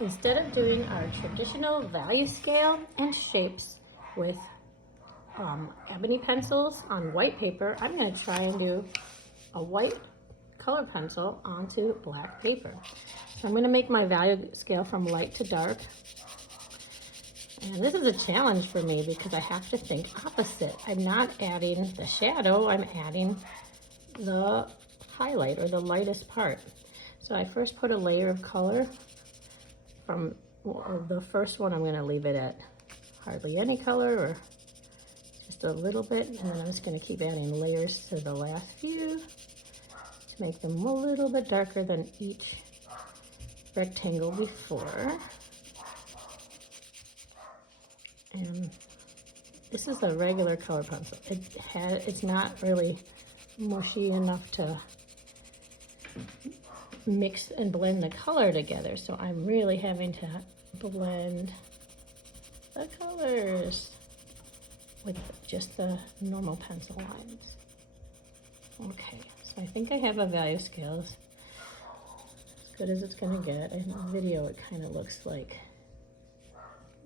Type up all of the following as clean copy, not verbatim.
Instead of doing our traditional value scale and shapes with ebony pencils on white paper, I'm going to try and do a white color pencil onto black paper. So I'm going to make my value scale from light to dark. And this is a challenge for me because I have to think opposite. I'm not adding the shadow, I'm adding the highlight or the lightest part. So I first put a layer of color from the first one. I'm going to leave it at hardly any color or just a little bit, and then I'm just going to keep adding layers to the last few to make them a little bit darker than each rectangle before. And this is a regular color pencil. It's not really mushy enough to mix and blend the color together, so I'm really having to blend the colors with just the normal pencil lines. Okay, so I think I have a value scale as good as it's gonna get. In the video it kind of looks like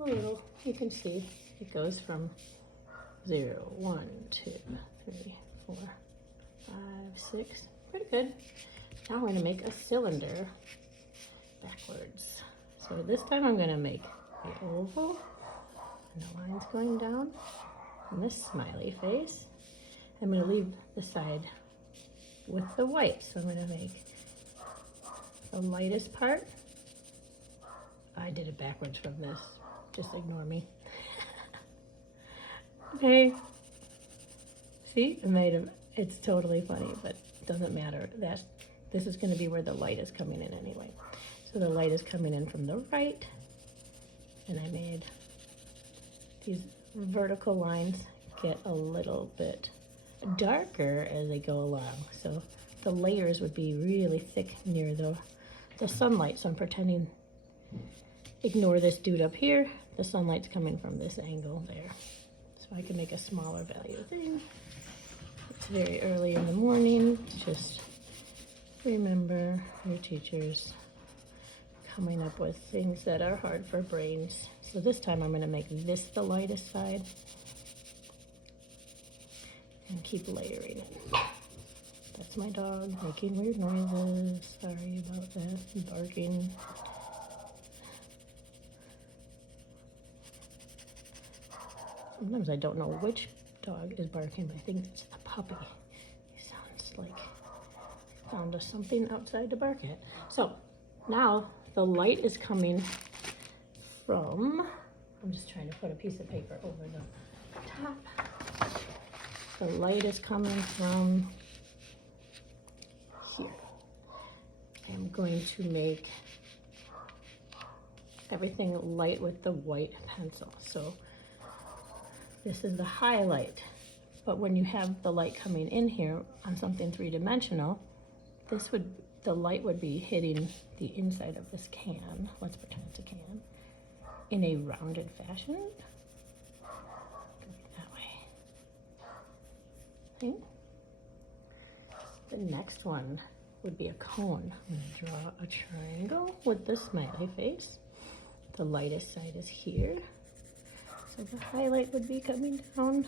a little, you can see it goes from 0, 1, 2, 3, 4, 5, 6, pretty good. Now we're gonna make a cylinder backwards. So this time I'm gonna make the oval and the lines going down and this smiley face. I'm gonna leave the side with the white. So I'm gonna make the lightest part. I did it backwards from this, just ignore me. Okay, see, it's totally funny, but it doesn't matter. This is gonna be where the light is coming in anyway. So the light is coming in from the right, and I made these vertical lines get a little bit darker as they go along. So the layers would be really thick near the sunlight. So I'm pretending, ignore this dude up here. The sunlight's coming from this angle there. So I can make a smaller value thing. It's very early in the morning. Just remember your teachers coming up with things that are hard for brains. So this time I'm going to make this the lightest side and keep layering it. That's my dog making weird noises. Sorry about that. Barking. Sometimes I don't know which dog is barking, but I think it's the puppy. He sounds like he found something outside to bark at. So now the light is coming from, I'm just trying to put a piece of paper over the top. The light is coming from here. I'm going to make everything light with the white pencil. So this is the highlight, but when you have the light coming in here on something three-dimensional, the light would be hitting the inside of this can. Let's pretend it's a can in a rounded fashion. That way. Okay. The next one would be a cone. I'm going to draw a triangle with the smiley face. The lightest side is here. So the highlight would be coming down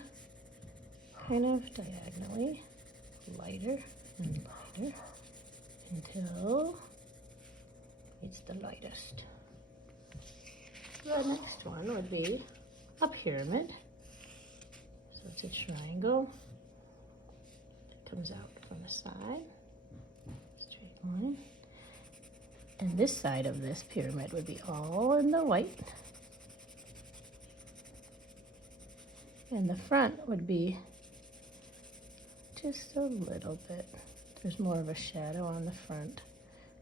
kind of diagonally, lighter and lighter until it's the lightest. The next one would be a pyramid. So it's a triangle that comes out from the side, straight line. And this side of this pyramid would be all in the white. And the front would be just a little bit. There's more of a shadow on the front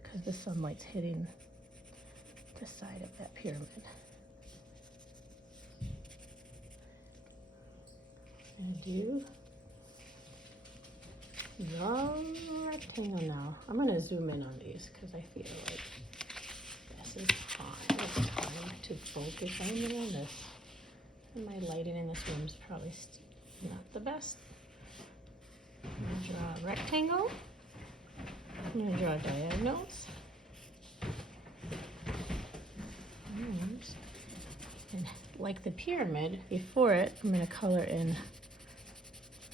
because the sunlight's hitting the side of that pyramid. And do the rectangle now. I'm going to zoom in on these because I feel like this is fine. It's time to focus only on this. And my lighting in this room is probably not the best. I'm going to draw a rectangle. I'm going to draw diagonals. like the pyramid, before it, I'm going to color in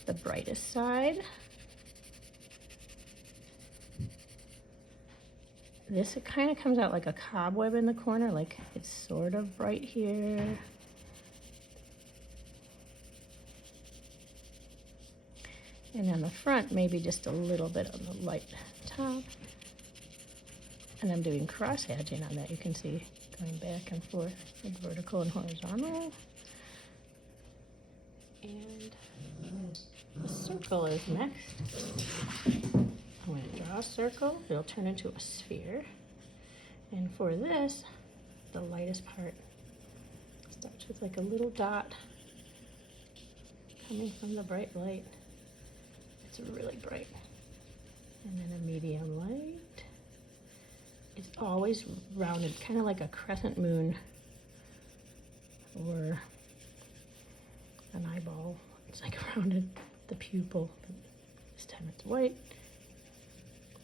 the brightest side. This, it kind of comes out like a cobweb in the corner, like it's sort of bright here. And on the front, maybe just a little bit on the light top. And I'm doing cross hatching on that. You can see going back and forth, like vertical and horizontal. And the circle is next. I'm going to draw a circle. It'll turn into a sphere. And for this, the lightest part starts with like a little dot coming from the bright light. It's really bright. And then a medium light. It's always rounded, kind of like a crescent moon or an eyeball. It's like rounded, the pupil, but this time it's white.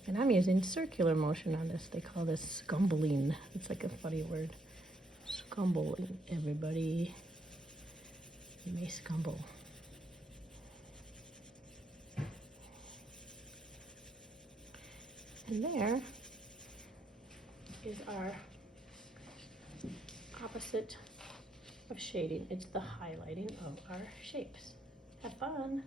And I'm using circular motion on this. They call this scumbling. It's like a funny word. Scumbling, everybody. You may scumble. And there is our opposite of shading. It's the highlighting of our shapes. Have fun.